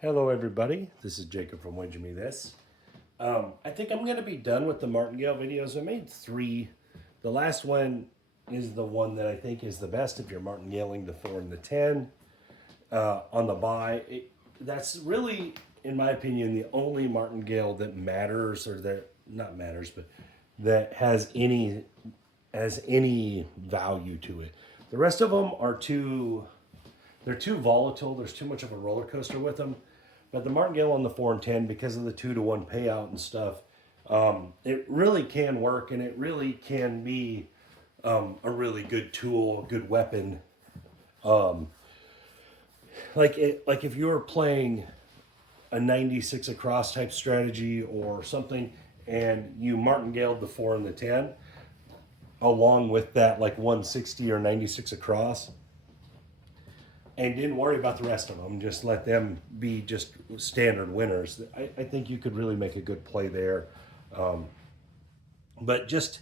Hello everybody, this is Jacob from When'd You Me This. I think I'm going to be done with the martingale videos. I made 3. The last one is the one that I think is the best if you're martingailing the 4 and the 10 on the buy. That's really, in my opinion, the only martingale that matters, or that, not matters, but that has any value to it. The rest of them are they're too volatile. There's too much of a roller coaster with them. But the martingale on the 4 and 10, because of the 2-to-1 payout and stuff, it really can work, and it really can be a really good tool, a good weapon. Like if you were playing a 96 across type strategy or something, and you martingaled the 4 and the 10, along with that like 160 or 96 across, and didn't worry about the rest of them, just let them be just standard winners, I think you could really make a good play there. But just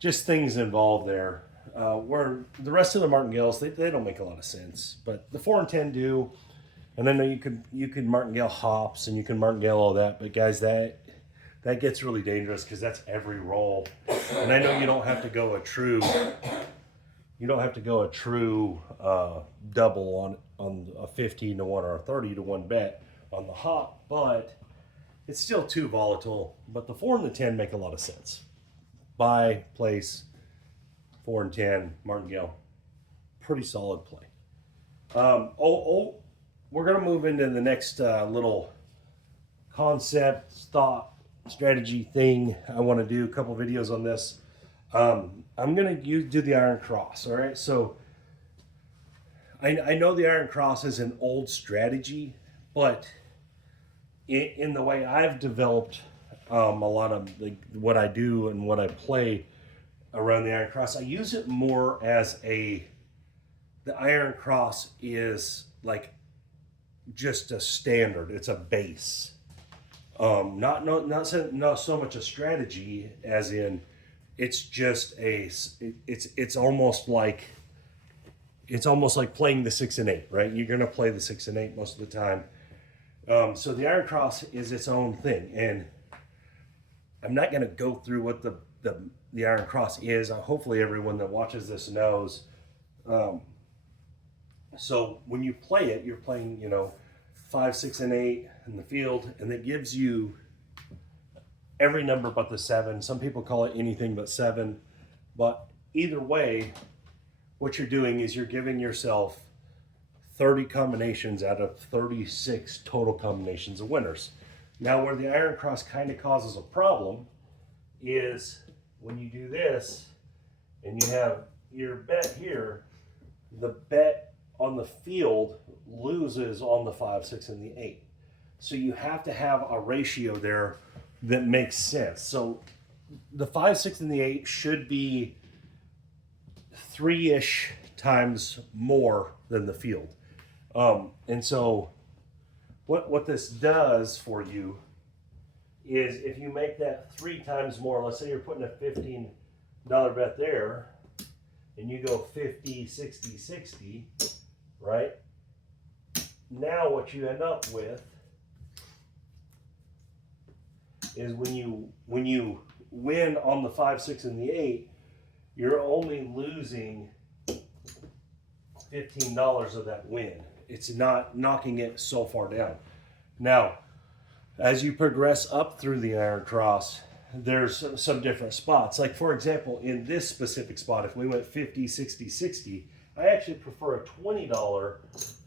things involved there, where the rest of the martingales, they don't make a lot of sense, but the 4 and 10 do. And I know you could martingale hops and you can martingale all that, but guys, that gets really dangerous because that's every roll. And I know you don't have to go a true double on a 15-to-1 or a 30-to-1 bet on the hop, but it's still too volatile. But the 4 and the 10 make a lot of sense. Buy, place, 4 and 10, martingale, pretty solid play. We're gonna move into the next little concept, thought, strategy thing. I want to do a couple videos on this. I'm gonna do the iron cross. All right, so I know the iron cross is an old strategy, but in the way I've developed a lot of what I do and what I play around the iron cross, I use it more as the iron cross is like just a standard. It's a base. Not so much a strategy as in it's just it's almost like playing the 6 and 8, right? You're gonna play the 6 and 8 most of the time. So the iron cross is its own thing, and I'm not gonna go through what the iron cross is. Hopefully everyone that watches this knows. So when you play it, you're playing 5, 6, and 8 in the field, and it gives you every number but the 7. Some people call it anything but 7, but either way, what you're doing is you're giving yourself 30 combinations out of 36 total combinations of winners. Now, where the iron cross kind of causes a problem is when you do this and you have your bet here, the bet on the field loses on the 5, 6, and the 8. So you have to have a ratio there that makes sense. So the 5, 6, and the 8 should be 3-ish times more than the field. And so what this does for you is if you make that 3 times more, let's say you're putting a $15 bet there, and you go 50, 60, 60, right? Now what you end up with is when you win on the 5, 6, and the 8, you're only losing $15 of that win. It's not knocking it so far down. Now, as you progress up through the iron cross, there's some different spots. Like, for example, in this specific spot, if we went 50, 60, 60, I actually prefer a $20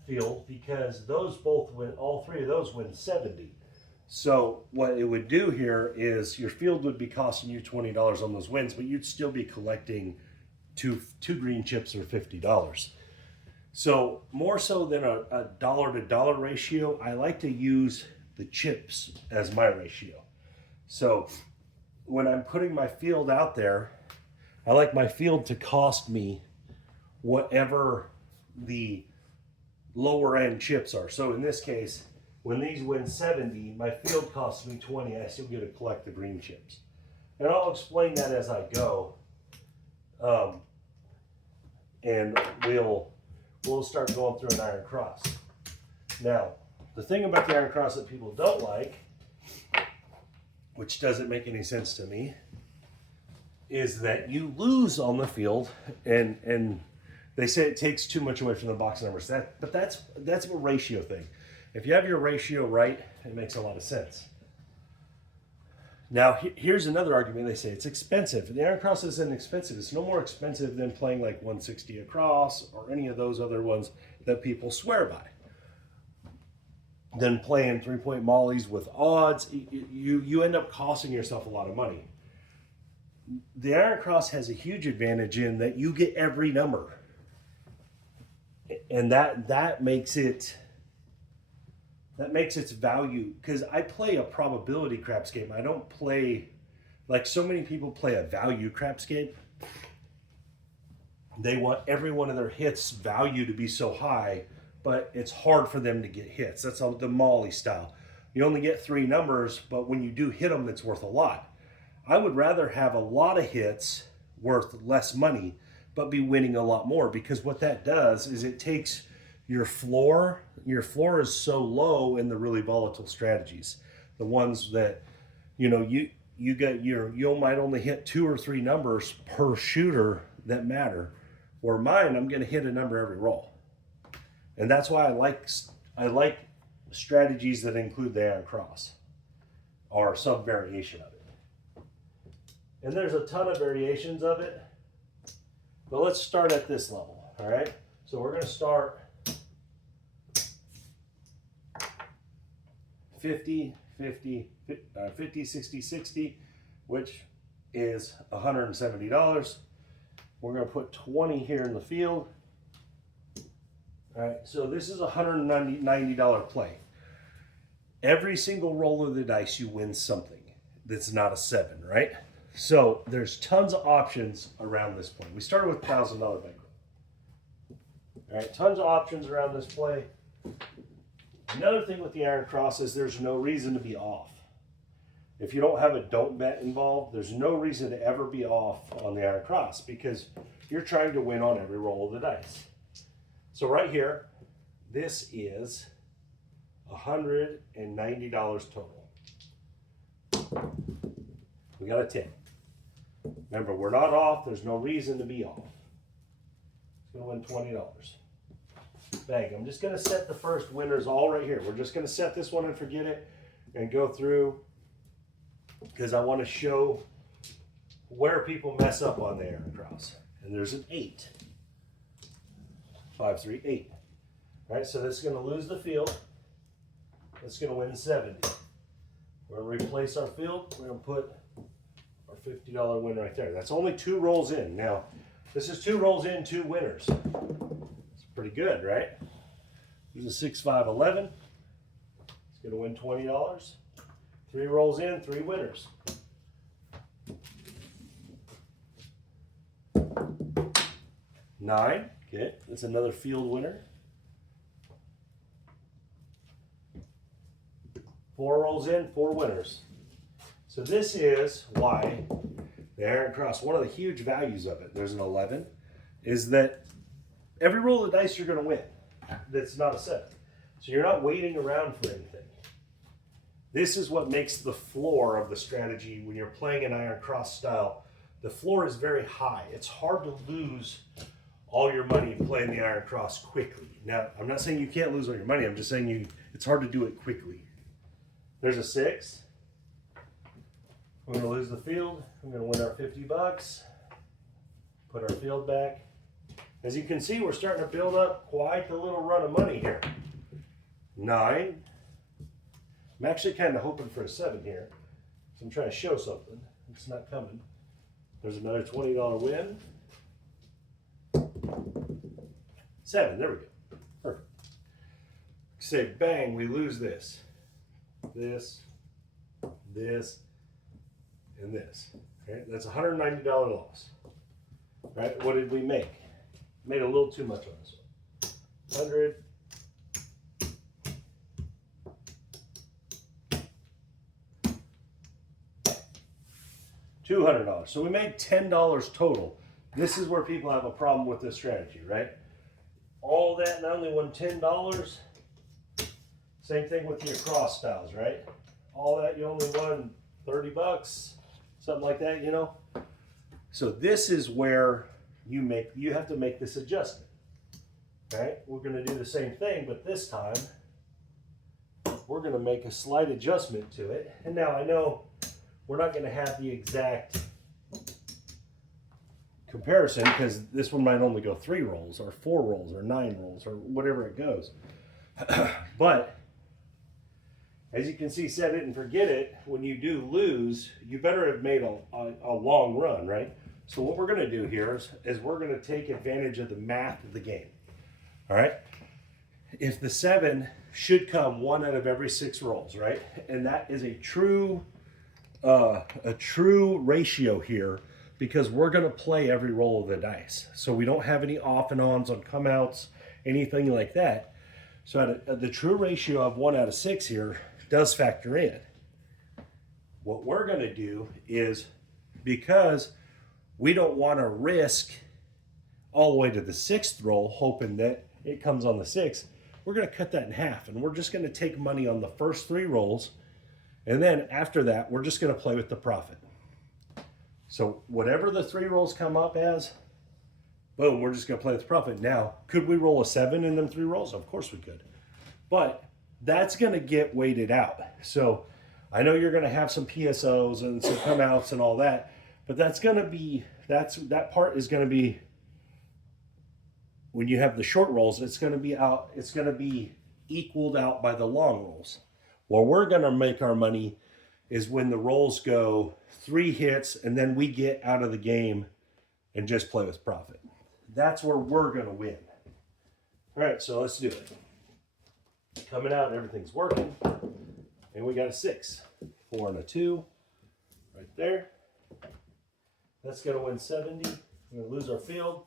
field because all 3 of those win 70. So what it would do here is your field would be costing you $20 on those wins, but you'd still be collecting two green chips or $50. So more so than a dollar to dollar ratio, I like to use the chips as my ratio. So when I'm putting my field out there, I like my field to cost me whatever the lower end chips are. So in this case, when these win 70, my field costs me 20, and I still get to collect the green chips. And I'll explain that as I go. And we'll start going through an iron cross. Now, the thing about the iron cross that people don't like, which doesn't make any sense to me, is that you lose on the field, and they say it takes too much away from the box numbers. But that's a ratio thing. If you have your ratio right, it makes a lot of sense. Now, here's another argument. They say it's expensive. The iron cross isn't expensive. It's no more expensive than playing like 160 across or any of those other ones that people swear by. Than playing 3-point mollies with odds. You end up costing yourself a lot of money. The iron cross has a huge advantage in that you get every number. And that makes its value, because I play a probability craps game. I don't play like so many people play a value craps game. They want every one of their hits value to be so high, but it's hard for them to get hits. That's the molly style. You only get 3 numbers, but when you do hit them, it's worth a lot. I would rather have a lot of hits worth less money, but be winning a lot more, because what that does is it takes your floor is so low in the really volatile strategies. The ones that, you might only hit 2 or 3 numbers per shooter that matter. Or mine, I'm going to hit a number every roll. And that's why I like strategies that include the iron cross or some variation of it. And there's a ton of variations of it. But let's start at this level, all right? So we're going to start 50, 50, 50, 60, 60, which is $170. We're going to put 20 here in the field. All right, so this is a $190 play. Every single roll of the dice, you win something that's not a 7, right? So there's tons of options around this play. We started with $1,000 bankroll. All right, tons of options around this play. Another thing with the iron cross is there's no reason to be off. If you don't have a don't bet involved, there's no reason to ever be off on the iron cross, because you're trying to win on every roll of the dice. So right here, this is $190 total. We got a 10. Remember, we're not off. There's no reason to be off. It's going to win $20. Bang. I'm just going to set the first winners all right here. We're just going to set this one and forget it and go through, because I want to show where people mess up on the iron cross. And there's an 8. 5, 3, 8. All right, so this is going to lose the field. It's going to win 70. We're going to replace our field. We're going to put our $50 win right there. That's only 2 rolls in. Now, this is 2 rolls in, 2 winners. It's pretty good, right? There's a 6, 5, 11. It's going to win $20. 3 rolls in, 3 winners. 9. Okay, that's another field winner. 4 rolls in, 4 winners. So this is why the iron cross, one of the huge values of it, there's an 11, is that every roll of the dice you're going to win. That's not a 7. So you're not waiting around for anything. This is what makes the floor of the strategy when you're playing an iron cross style. The floor is very high. It's hard to lose all your money playing the iron cross quickly. Now, I'm not saying you can't lose all your money. I'm just saying it's hard to do it quickly. There's a 6. We're going to lose the field. We're going to win our $50. Put our field back. As you can see, we're starting to build up quite a little run of money here. 9. I'm actually kind of hoping for a 7 here. So I'm trying to show something. It's not coming. There's another $20 win. 7, there we go. Perfect. Say bang, we lose this. This, and this. Okay, that's a $190 loss. Right? What did we make? Made a little too much on this one. 100. $200. So we made $10 total. This is where people have a problem with this strategy, right? All that and I only won $10. Same thing with your cross styles, right? All that you only won 30 bucks, something like that, you know? So this is where you have to make this adjustment. Right? We're going to do the same thing, but this time we're going to make a slight adjustment to it. And now I know we're not going to have the exact comparison because this one might only go 3 rolls or 4 rolls or 9 rolls or whatever it goes. But as you can see, set it and forget it. When you do lose, you better have made a long run, right? So what we're going to do here is we're going to take advantage of the math of the game. All right. If the 7 should come 1 out of every 6 rolls, right? And that is a true ratio here because we're going to play every roll of the dice. So we don't have any off and ons on come outs, anything like that. So the true ratio of 1 out of 6 here does factor in. What we're going to do is, because we don't want to risk all the way to the 6th roll, hoping that it comes on the 6th, we're going to cut that in half, and we're just going to take money on the first 3 rolls, and then after that, we're just going to play with the profit. So whatever the 3 rolls come up as, boom, we're just going to play with the profit. Now, could we roll a 7 in them 3 rolls? Of course we could. But that's going to get weighted out. So I know you're going to have some PSOs and some come outs and all that, but that's going to be, that part is going to be, when you have the short rolls, it's going to be equaled out by the long rolls. Where we're going to make our money is when the rolls go 3 hits and then we get out of the game and just play with profit. That's where we're going to win. All right, so let's do it. Coming out, everything's working. And we got a 6. 4 and a 2 right there. That's going to win 70. We're going to lose our field.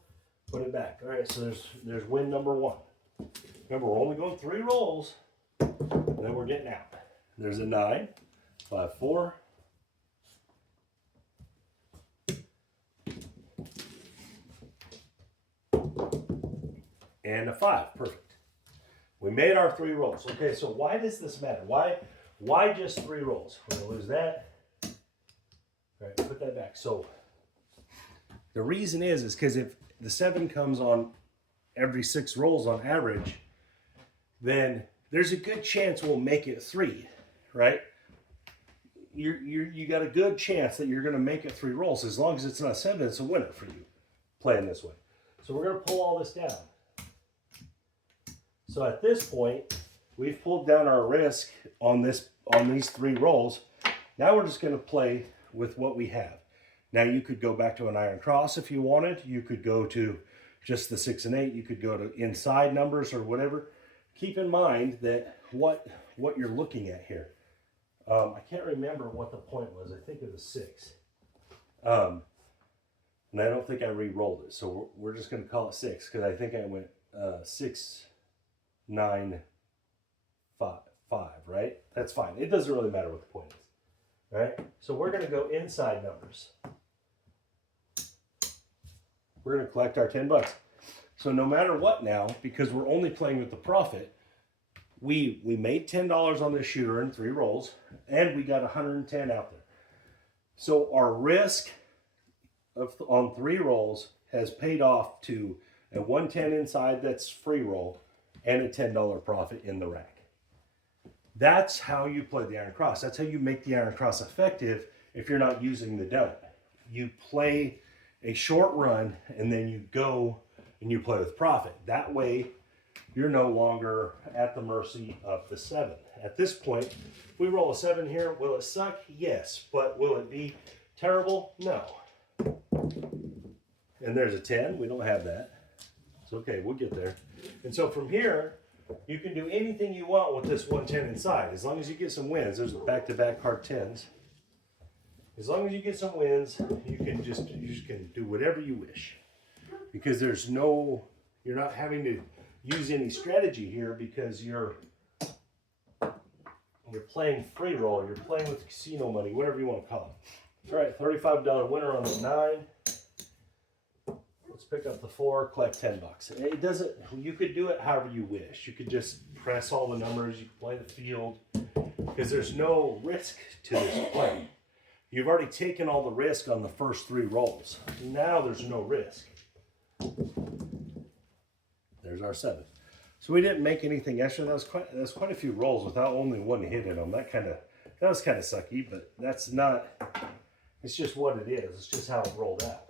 Put it back. All right, so there's win number 1. Remember, we're only going 3 rolls, and then we're getting out. There's a 9, 5, 4. And a 5. Perfect. We made our 3 rolls. Okay, so why does this matter? Why just 3 rolls? We're going to lose that. All right, put that back. So the reason is because if the 7 comes on every 6 rolls on average, then there's a good chance we'll make it 3, right? You got a good chance that you're going to make it 3 rolls. As long as it's not 7, it's a winner for you playing this way. So we're going to pull all this down. So at this point, we've pulled down our risk on these 3 rolls. Now we're just going to play with what we have. Now you could go back to an iron cross if you wanted. You could go to just the 6 and 8. You could go to inside numbers or whatever. Keep in mind that what you're looking at here. I can't remember what the point was. I think it was 6. And I don't think I re-rolled it. So we're just going to call it 6 because I think I went 6, 9, 5, right? That's fine. It doesn't really matter what the point is. Right? So we're going to go inside numbers. We're going to collect our 10 bucks. So no matter what now, because we're only playing with the profit, we made $10 on this shooter in 3 rolls, and we got 110 out there. So our risk on 3 rolls has paid off to a 110 inside that's free roll and a $10 profit in the rack. That's how you play the Iron Cross. That's how you make the Iron Cross effective if you're not using the donut. You play a short run and then you go and you play with profit. That way you're no longer at the mercy of the 7. At this point, if we roll a 7 here, will it suck? Yes. But will it be terrible? No. And there's a 10. We don't have that. It's okay. We'll get there. And so from here, you can do anything you want with this 110 inside, as long as you get some wins. There's back-to-back hard 10s. As long as you get some wins, you can do whatever you wish, because you're not having to use any strategy here because you're playing free roll, you're playing with casino money, whatever you want to call it. All right, $35 winner on the 9. Let's pick up the 4, collect 10 bucks. It doesn't, you could do it however you wish. You could just press all the numbers, you can play the field, because there's no risk to this play. You've already taken all the risk on the first 3 rolls. Now there's no risk. There's our 7. So we didn't make anything extra. That was quite a few rolls without only 1 hit in them. That was kind of sucky, but that's not, it's just what it is. It's just how it rolled out.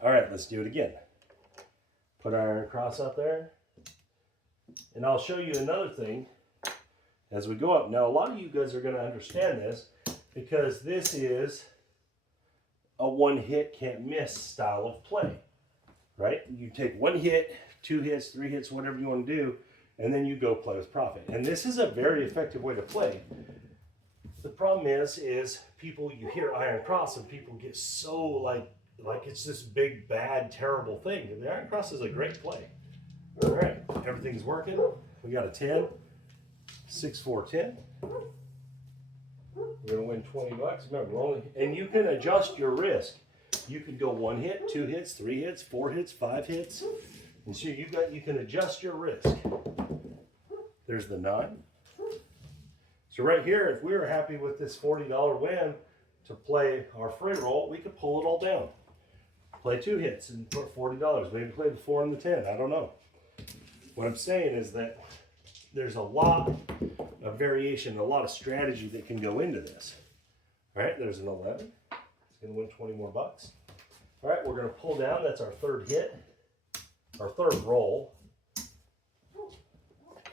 All right, let's do it again. Put our iron cross up there. And I'll show you another thing as we go up. Now, a lot of you guys are going to understand this because this is a 1 hit can't miss style of play, right? You take 1 hit, 2 hits, 3 hits, whatever you want to do, and then you go play with profit. And this is a very effective way to play. The problem is people, you hear iron cross and people get so like it's this big, bad, terrible thing. And the iron cross is a great play. All right, everything's working. We got a 10, 6, 4, 10. We're gonna win 20 bucks. Remember, and you can adjust your risk. You can go 1 hit, 2 hits, 3 hits, 4 hits, 5 hits. And so you can adjust your risk. There's the 9. So right here, if we were happy with this $40 win to play our free roll, we could pull it all down. Play 2 hits and put $40. Maybe play the 4 and the 10. I don't know. What I'm saying is that there's a lot of variation, a lot of strategy that can go into this. All right, there's an 11. It's going to win 20 more bucks. All right, we're going to pull down. That's our 3rd hit, our 3rd roll.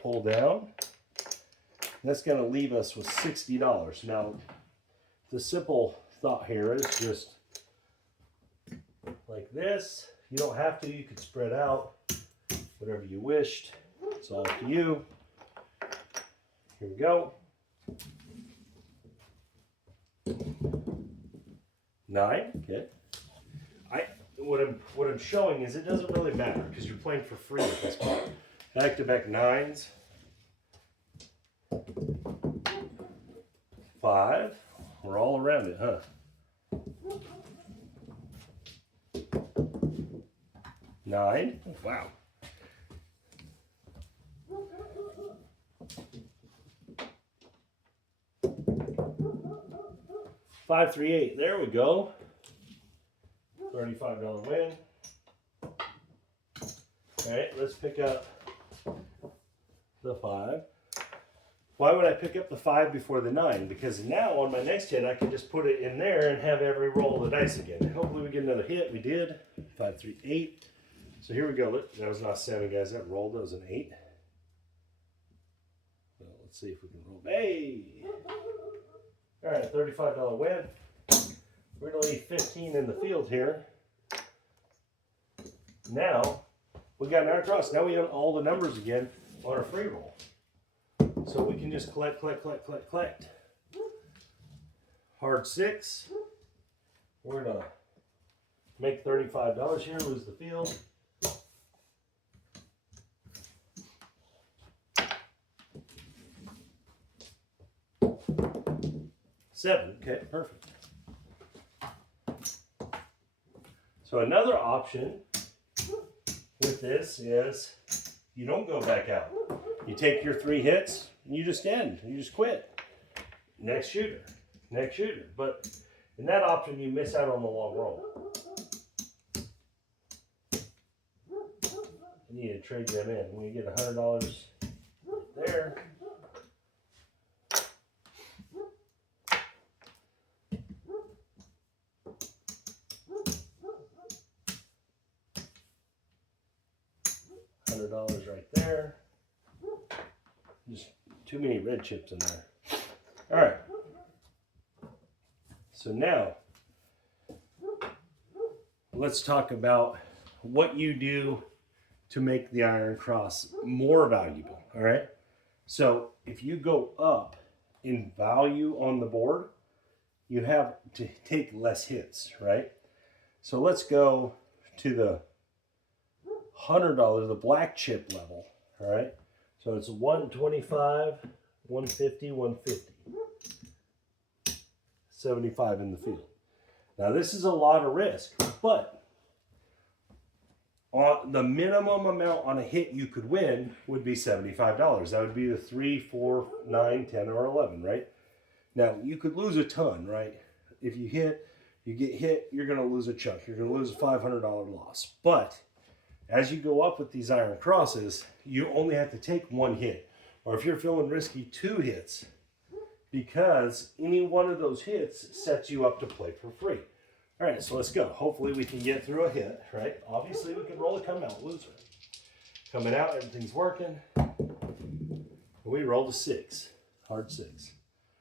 Pull down. That's going to leave us with $60. Now, the simple thought here is just like this. You don't have to. You could spread out whatever you wished. It's all up to you. Here we go. 9. Okay. What I'm showing is it doesn't really matter because you're playing for free at this point. Back-to-back 9s. 5. We're all around it, huh? 9. Wow. 5, 3, 8. There we go. $35 win. All right, let's pick up the 5. Why would I pick up the 5 before the 9? Because now on my next hit, I can just put it in there and have every roll of the dice again. Hopefully we get another hit. We did. 5, 3, 8. So here we go. Look, that was not 7, guys. That rolled. That was an 8. Well, let's see if we can roll. Hey! All right, $35 win. We're going to leave 15 in the field here. Now, we got an iron cross. Now we own all the numbers again on our free roll. So we can just collect. Hard 6. We're going to make $35 here, lose the field. $7. Okay, perfect. So another option with this is you don't go back out. You take your 3 hits and you just end. You just quit. Next shooter. Next shooter. But in that option, you miss out on the long roll. You need to trade them in. When you get $100 there. $100 right there. Just too many red chips in there. All right. So now, let's talk about what you do to make the iron cross more valuable. All right. So if you go up in value on the board, you have to take less hits, right? So let's go to the $100, the black chip level, all right? So it's 125, 150, 150. 75 in the field. Now this is a lot of risk, but on the minimum amount on a hit you could win would be $75. That would be the 3, 4, 9, 10, or 11, right? Now you could lose a ton, right? If you get hit, you're going to lose a chunk. You're going to lose a $500 loss. But as you go up with these iron crosses, you only have to take one hit. Or if you're feeling risky, 2 hits. Because any one of those hits sets you up to play for free. All right, so let's go. Hopefully we can get through a hit, right? Obviously we can roll a come out loser. Coming out, everything's working. We rolled a 6, hard 6.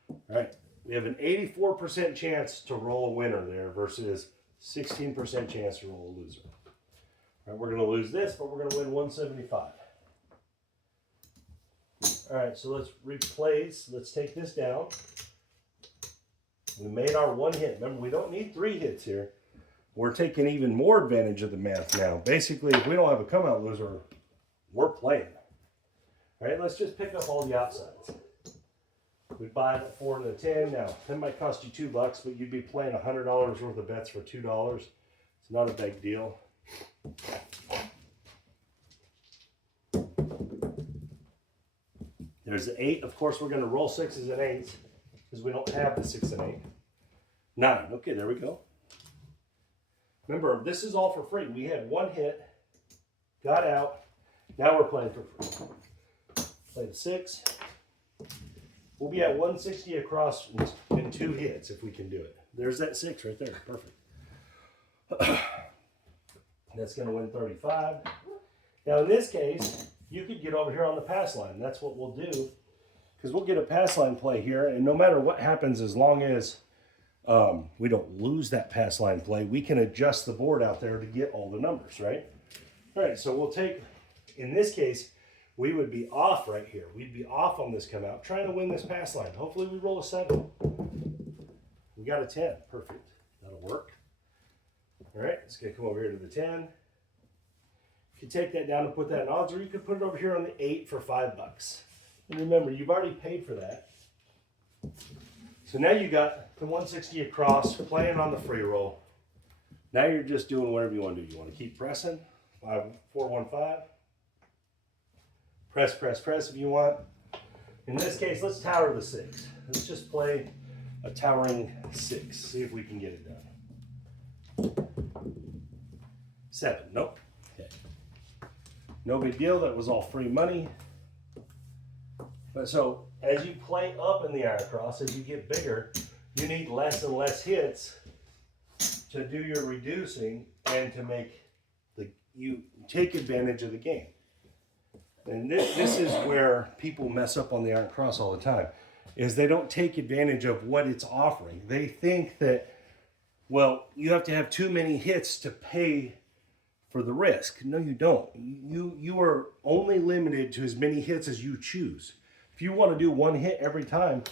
All right, we have an 84% chance to roll a winner there versus 16% chance to roll a loser. All right, we're gonna lose this, but we're gonna win 175. All right, so let's replace. Let's take this down. We made our 1 hit. Remember, we don't need 3 hits here. We're taking even more advantage of the math now. Basically, if we don't have a come out loser, we're playing. All right, let's just pick up all the outsides. We buy the 4 and the 10. Now, that might cost you $2, but you'd be playing $100 worth of bets for $2. It's not a big deal. There's the 8. Of course, we're going to roll 6s and 8s because we don't have the 6 and 8. 9. Okay, there we go. Remember, this is all for free. We had 1 hit, got out. Now we're playing for free. Play the 6. We'll be at 160 across in 2 hits if we can do it. There's that 6 right there. Perfect. That's going to win 35. Now, in this case, you could get over here on the pass line. That's what we'll do, because we'll get a pass line play here, and no matter what happens, as long as we don't lose that pass line play, we can adjust the board out there to get all the numbers, right? All right, so we'll take, in this case, we would be off right here. We'd be off on this come out, trying to win this pass line. Hopefully we roll a 7. We got a 10. Perfect. That'll work. All right, it's going to come over here to the 10. You can take that down and put that in odds, or you could put it over here on the 8 for $5. And remember, you've already paid for that. So now you got the 160 across, playing on the free roll. Now you're just doing whatever you want to do. You want to keep pressing. 5, 4, 1, 5. Press, press, press if you want. In this case, let's tower the 6. Let's just play a towering 6. See if we can get it done. 7. Nope. Okay. No big deal. That was all free money. But so as you play up in the iron cross, as you get bigger, you need less and less hits to do your reducing and to make you take advantage of the game. And this is where people mess up on the iron cross all the time, is they don't take advantage of what it's offering. They think that, well, you have to have too many hits to pay for the risk. No, you don't. You are only limited to as many hits as you choose. If you want to do 1 hit every time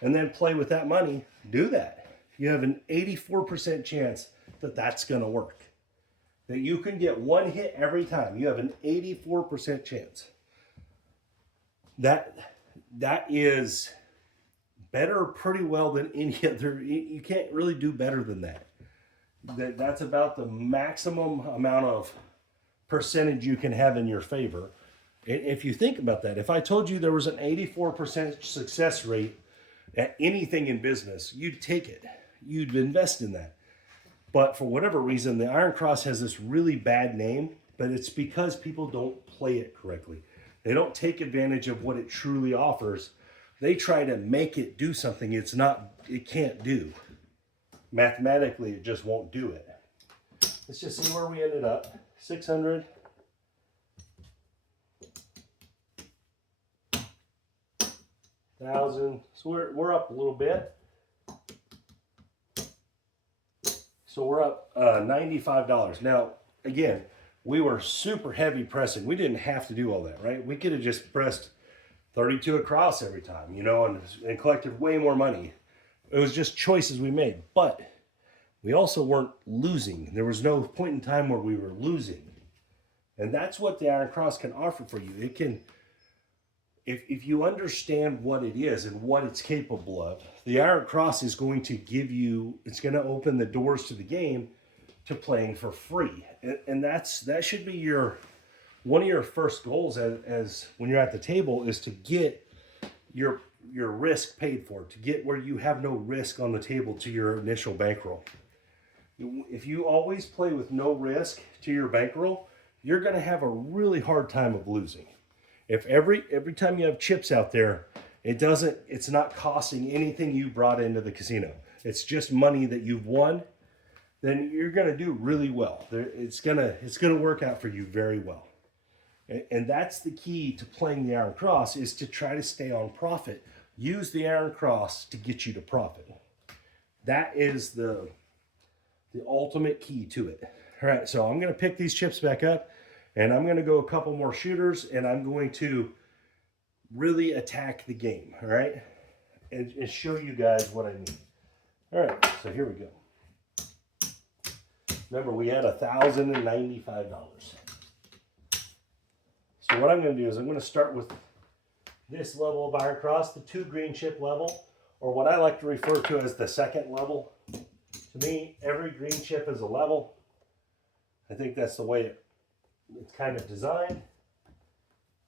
and then play with that money, do that. You have an 84% chance that that's going to work. That you can get 1 hit every time. You have an 84% chance. That is better pretty well than any other. You can't really do better than that. That's about the maximum amount of percentage you can have in your favor. If you think about that, if I told you there was an 84% success rate at anything in business, you'd take it. You'd invest in that. But for whatever reason, the iron cross has this really bad name, but it's because people don't play it correctly. They don't take advantage of what it truly offers. They try to make it do something it can't do. Mathematically, it just won't do it. Let's just see where we ended up. 600. $1,000. So we're up a little bit. So we're up $95. Now, again, we were super heavy pressing. We didn't have to do all that, right? We could have just pressed 32 across every time, and collected way more money. It was just choices we made. But we also weren't losing. There was no point in time where we were losing. And that's what the iron cross can offer for you. if you understand what it is and what it's capable of, the Iron Cross is going to give you, it's going to open the doors to the game to playing for free. And that should be one of your first goals as when you're at the table, is to get your risk paid for, to get where you have no risk on the table to your initial bankroll. If you always play with no risk to your bankroll, you're going to have a really hard time of losing. If every time you have chips out there, it's not costing anything you brought into the casino, it's just money that you've won, then you're going to do really well. It's going to work out for you very well. And that's the key to playing the Iron Cross, is to try to stay on profit. Use the Iron Cross to get you to profit. That is the ultimate key to it. All right, so I'm going to pick these chips back up, and I'm going to go a couple more shooters, and I'm going to really attack the game, all right? And show you guys what I mean. All right, so here we go. Remember, we had $1,095. So what I'm going to do is I'm going to start with this level of Iron Cross, the 2 green chip level, or what I like to refer to as the second level. To me, every green chip is a level. I think that's the way it's kind of designed.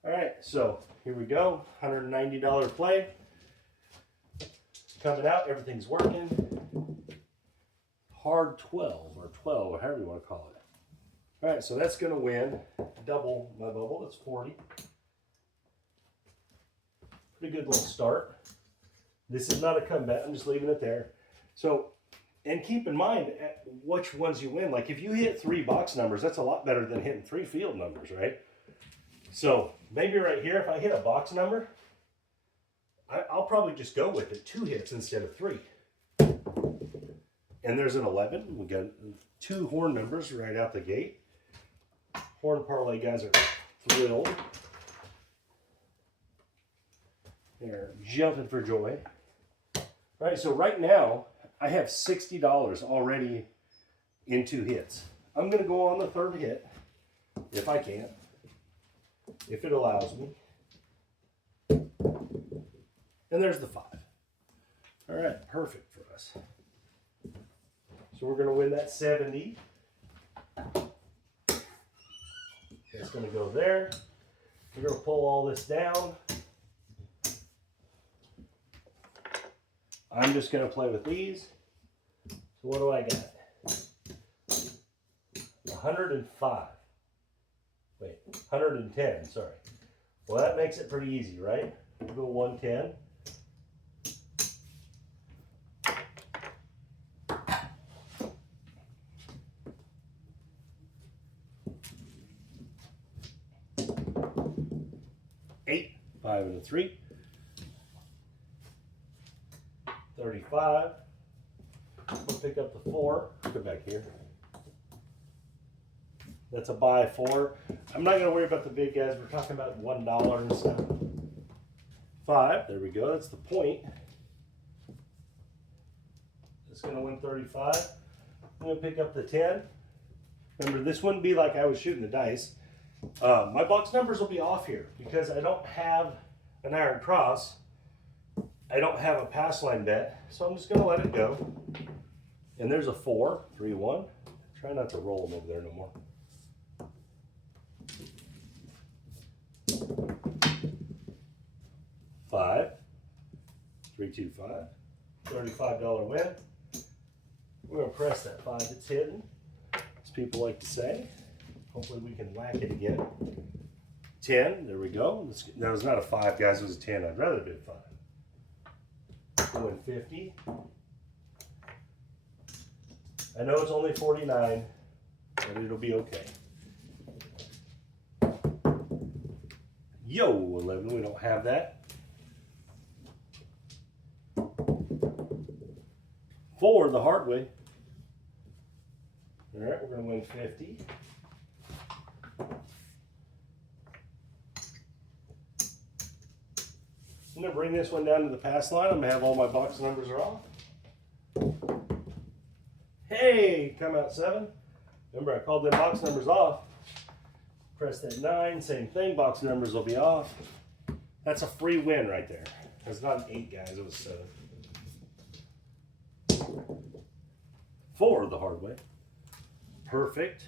All right, so here we go. $190 play. Coming out, everything's working. Hard 12 or 12, or however you want to call it. All right, so that's going to win. Double my bubble. That's 40. Pretty good little start. This is not a comeback. I'm just leaving it there. So, and keep in mind which ones you win. Like if you hit 3 box numbers, that's a lot better than hitting 3 field numbers, right? So maybe right here, if I hit a box number, I'll probably just go with it. 2 hits instead of 3. And there's an 11. We got 2 horn numbers right out the gate. Horn parlay guys are thrilled. They're jumping for joy. All right, so right now, I have $60 already in 2 hits. I'm going to go on the 3rd hit, if I can, if it allows me. And there's the 5. All right, perfect for us. So we're going to win that 70. It's going to go there. We're going to pull all this down. I'm just going to play with these. So what do I got? 105. Wait, 110, sorry. Well, that makes it pretty easy, right? We'll go 110. $8, 5 and a 3. 35. We'll pick up the 4. Go back here. That's a buy 4. I'm not going to worry about the big guys. We're talking about $1 and stuff. 5. There we go. That's the point. It's going to win 35. I'm going to pick up the 10. Remember, this wouldn't be like I was shooting the dice. My box numbers will be off here because I don't have an Iron Cross. I don't have a pass line bet, so I'm just going to let it go. And there's a 4, 3, 1. Try not to roll them over there no more. $5, 3, 2, 5. $35 win. We're going to press that 5 that's hidden, as people like to say. Hopefully we can whack it again. 10, there we go. That was not a 5, guys, it was a 10. I'd rather do 5. Going 50. I know it's only 49, but it'll be okay. Yo, 11, we don't have that. 4 the hard way. All right, we're going to win 50. I'm going to bring this one down to the pass line. I'm going to have all my box numbers are off. Hey, come out 7. Remember, I called them box numbers off. Press that 9, same thing, box numbers will be off. That's a free win right there. It's not an 8, guys, it was 7. 4 the hard way. Perfect.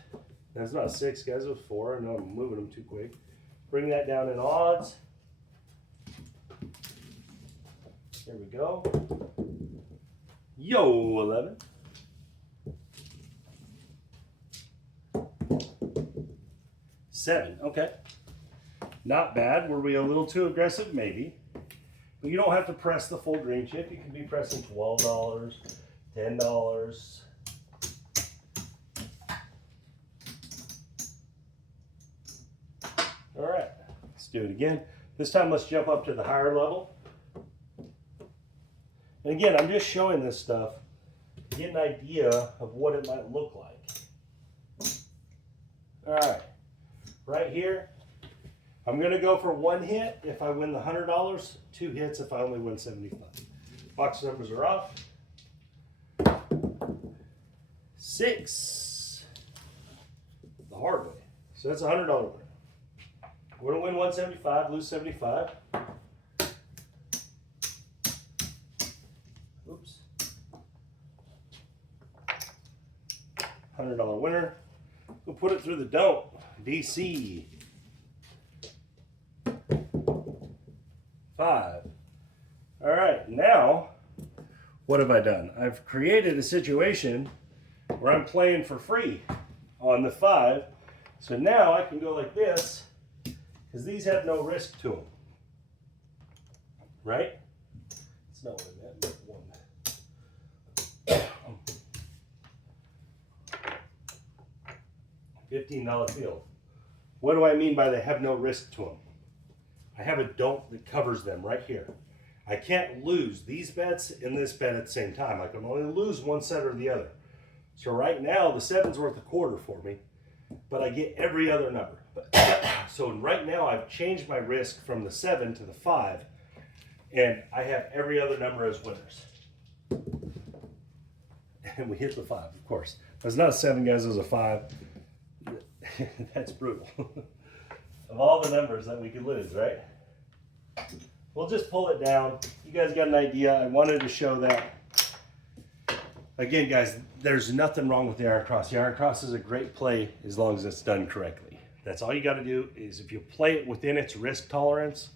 That's not a 6, guys, it was 4. I know I'm moving them too quick. Bring that down in odds. Here we go. Yo, 11. Seven, okay. Not bad. Were we a little too aggressive? Maybe. But you don't have to press the full green chip. You can be pressing $12, $10. All right, let's do it again. This time let's jump up to the higher level. And again, I'm just showing this stuff to get an idea of what it might look like. All right, right here, I'm gonna go for 1 hit if I win the $100, 2 hits if I only win 75. Box numbers are off. 6, the hard way. So that's a $100 win. We're gonna win 175, lose 75. Oops. $100 winner. We'll put it through the don't. DC. 5. All right, now what have I done? I've created a situation where I'm playing for free on the 5. So now I can go like this because these have no risk to them. Right? That's not what I meant, but 1. $15 field. What do I mean by they have no risk to them? I have a don't that covers them right here. I can't lose these bets and this bet at the same time. I can only lose one set or the other. So right now, the 7's worth a quarter for me, but I get every other number. So right now, I've changed my risk from the 7 to the 5, and I have every other number as winners. And we hit the 5, of course. It was not a 7, guys, it was a 5. That's brutal. Of all the numbers that we could lose, right? We'll just pull it down. You guys got an idea. I wanted to show that. Again, guys, there's nothing wrong with the iron cross. The iron cross is a great play as long as it's done correctly. That's all you got to do is if you play it within its risk tolerance,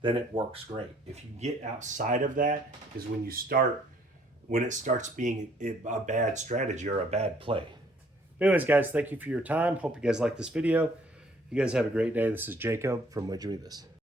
then it works great. If you get outside of that is when it starts being a bad strategy or a bad play. Anyways, guys, thank you for your time. Hope you guys like this video. You guys have a great day. This is Jacob from Would You Eat This?